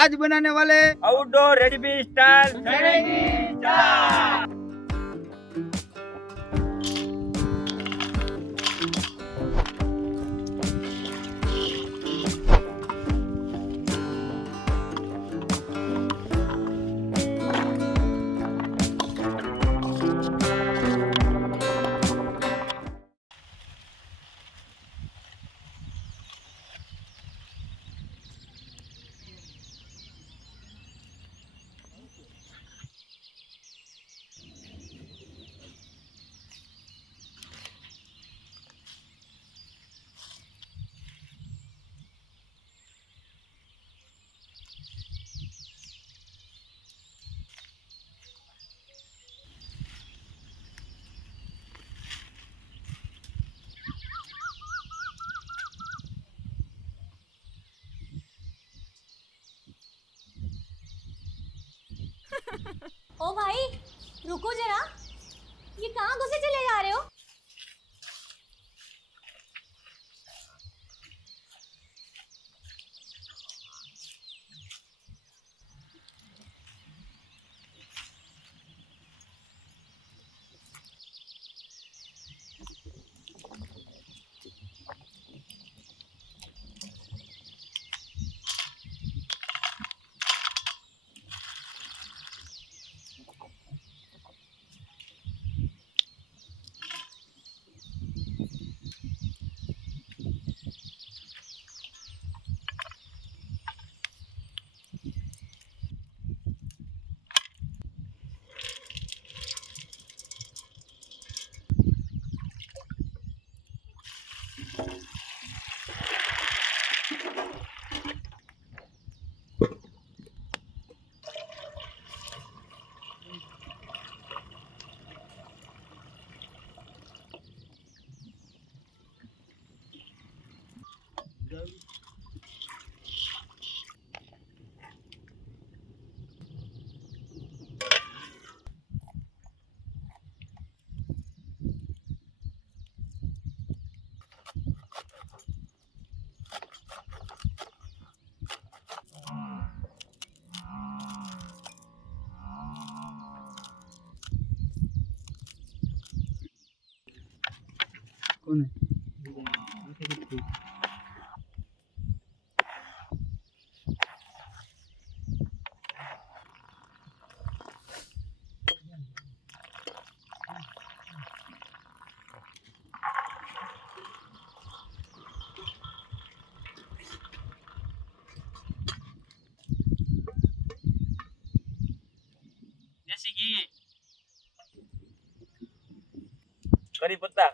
आज बनाने वाले आउटडोर रेसिपी स्टाइल ओ भाई रुको जरा, ये कहाँ घुसे चले जा रहे हो? कौन है? देसी घी करी पत्ता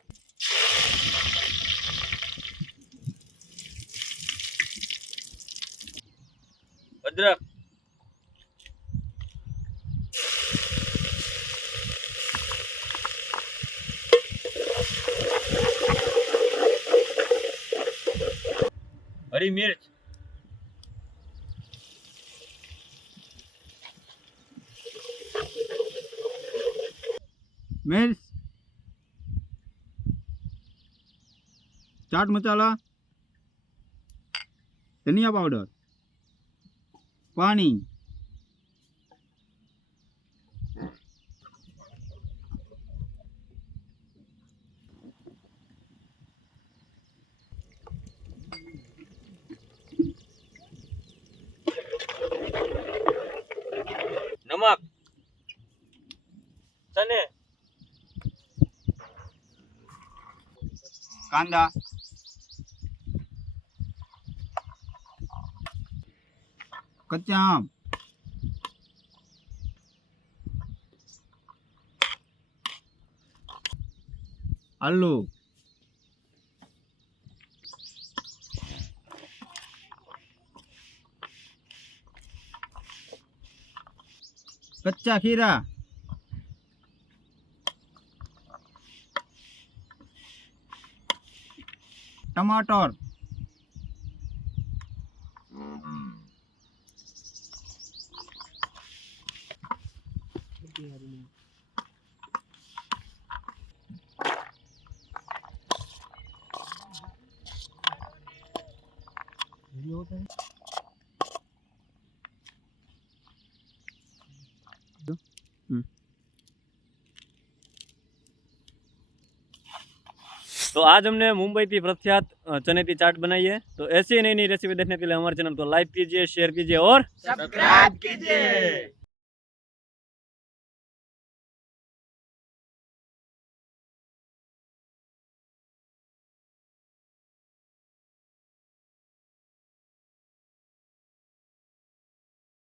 अदरक हरी मिर्च मिर्च, चाट मसाला, धनिया पाउडर, पानी, नमक चने कांदा, कच्चा आम, आलू, कच्चा खीरा, टमाटर, तो आज हमने मुंबई की प्रख्यात चने की चाट बनाई है। तो ऐसी नई नई रेसिपी देखने के लिए हमारे चैनल को लाइक कीजिए, शेयर कीजिए और सब्सक्राइब कीजिए।